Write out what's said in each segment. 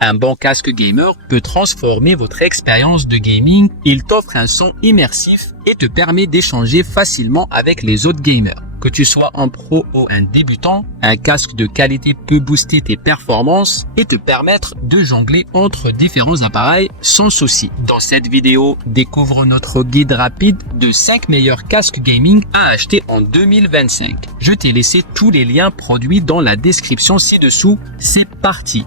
Un bon casque gamer peut transformer votre expérience de gaming. Il t'offre un son immersif et te permet d'échanger facilement avec les autres gamers. Que tu sois un pro ou un débutant, un casque de qualité peut booster tes performances et te permettre de jongler entre différents appareils sans souci. Dans cette vidéo, découvre notre guide rapide de 5 meilleurs casques gaming à acheter en 2025. Je t'ai laissé tous les liens produits dans la description ci-dessous. C'est parti!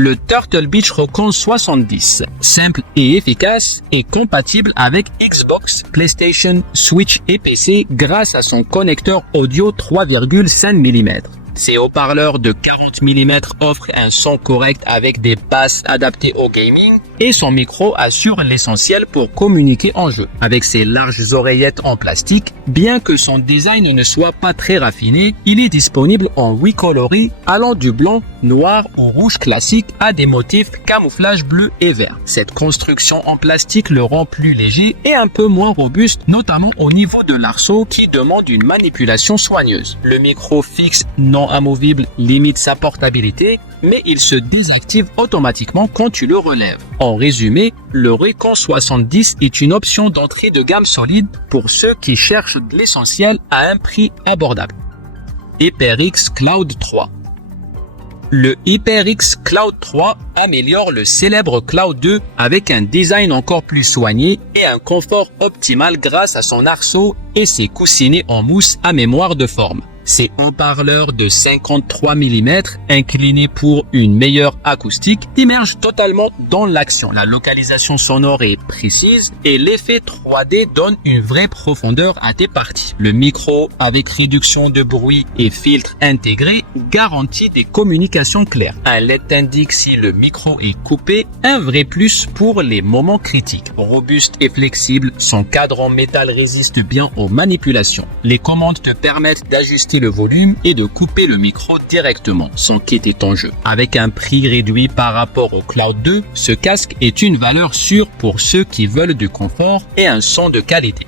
Le Turtle Beach Recon 70, simple et efficace, est compatible avec Xbox, PlayStation, Switch et PC grâce à son connecteur audio 3,5 mm. Ses haut-parleurs de 40 mm offrent un son correct avec des basses adaptées au gaming et son micro assure l'essentiel pour communiquer en jeu. Avec ses larges oreillettes en plastique, bien que son design ne soit pas très raffiné, il est disponible en 8 coloris allant du blanc, noir ou rouge classique à des motifs camouflage bleu et vert. Cette construction en plastique le rend plus léger et un peu moins robuste, notamment au niveau de l'arceau qui demande une manipulation soigneuse. Le micro fixe non amovible limite sa portabilité, mais il se désactive automatiquement quand tu le relèves. En résumé, le Recon 70 est une option d'entrée de gamme solide pour ceux qui cherchent de l'essentiel à un prix abordable. HyperX Cloud 3. Le HyperX Cloud 3 améliore le célèbre Cloud 2 avec un design encore plus soigné et un confort optimal grâce à son arceau et ses coussinets en mousse à mémoire de forme. Ses haut-parleurs de 53 mm inclinés pour une meilleure acoustique immergent totalement dans l'action. La localisation sonore est précise et l'effet 3D donne une vraie profondeur à tes parties. Le micro avec réduction de bruit et filtre intégré garantit des communications claires. Un LED t'indique si le micro est coupé, un vrai plus pour les moments critiques. Robuste et flexible, son cadre en métal résiste bien aux manipulations. Les commandes te permettent d'ajuster le volume et de couper le micro directement sans quitter ton jeu. Avec un prix réduit par rapport au Cloud 2, ce casque est une valeur sûre pour ceux qui veulent du confort et un son de qualité.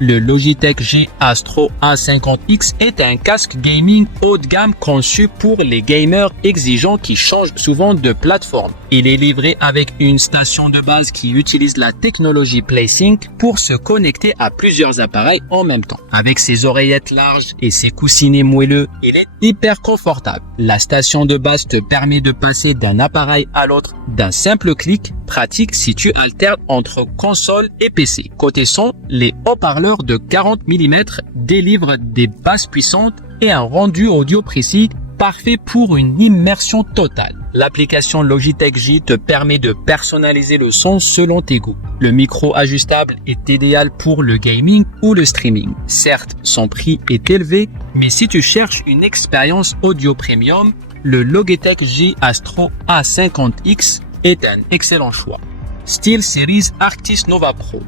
Le Logitech G Astro A50X est un casque gaming haut de gamme conçu pour les gamers exigeants qui changent souvent de plateforme. Il est livré avec une station de base qui utilise la technologie PlaySync pour se connecter à plusieurs appareils en même temps. Avec ses oreillettes larges et ses coussinets moelleux, il est hyper confortable. La station de base te permet de passer d'un appareil à l'autre d'un simple clic, pratique si tu alternes entre console et PC. Côté son, les haut-parleurs de 40 mm délivrent des basses puissantes et un rendu audio précis parfait pour une immersion totale. L'application Logitech G te permet de personnaliser le son selon tes goûts. Le micro ajustable est idéal pour le gaming ou le streaming. Certes, son prix est élevé, mais si tu cherches une expérience audio premium, le Logitech G Astro A50X est un excellent choix. SteelSeries Arctis Nova Pro.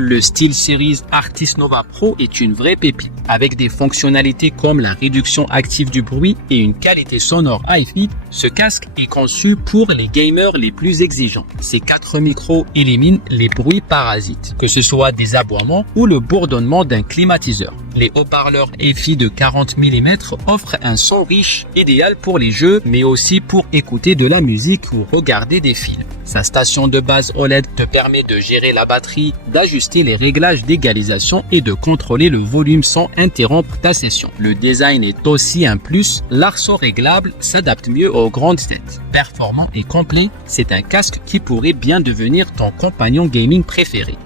Le SteelSeries Arctis Nova Pro est une vraie pépite. Avec des fonctionnalités comme la réduction active du bruit et une qualité sonore hi-fi, ce casque est conçu pour les gamers les plus exigeants. Ses 4 micros éliminent les bruits parasites, que ce soit des aboiements ou le bourdonnement d'un climatiseur. Les haut-parleurs EFI de 40 mm offrent un son riche, idéal pour les jeux, mais aussi pour écouter de la musique ou regarder des films. Sa station de base OLED te permet de gérer la batterie, d'ajuster les réglages d'égalisation et de contrôler le volume sans interrompre ta session. Le design est aussi un plus, l'arceau réglable s'adapte mieux aux grandes têtes. Performant et complet, c'est un casque qui pourrait bien devenir ton compagnon gaming préféré.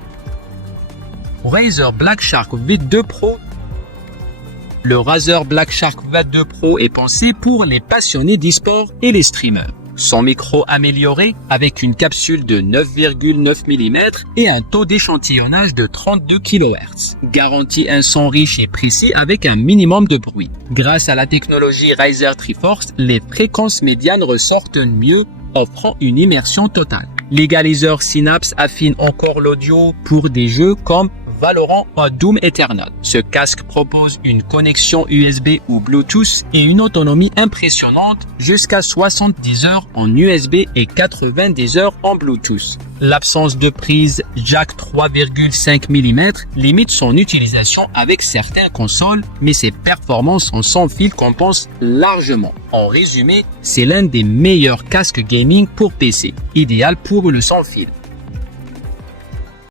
Razer Black Shark V2 Pro. Le Razer Black Shark V2 Pro est pensé pour les passionnés d'e-sport et les streamers. Son micro amélioré avec une capsule de 9,9 mm et un taux d'échantillonnage de 32 kHz garantit un son riche et précis avec un minimum de bruit. Grâce à la technologie Razer Triforce, les fréquences médianes ressortent mieux, offrant une immersion totale. L'égaliseur Synapse affine encore l'audio pour des jeux comme Valorant ou à Doom Eternal. Ce casque propose une connexion USB ou Bluetooth et une autonomie impressionnante jusqu'à 70 heures en USB et 90 heures en Bluetooth. L'absence de prise jack 3,5 mm limite son utilisation avec certaines consoles, mais ses performances en sans fil compensent largement. En résumé, c'est l'un des meilleurs casques gaming pour PC, idéal pour le sans fil.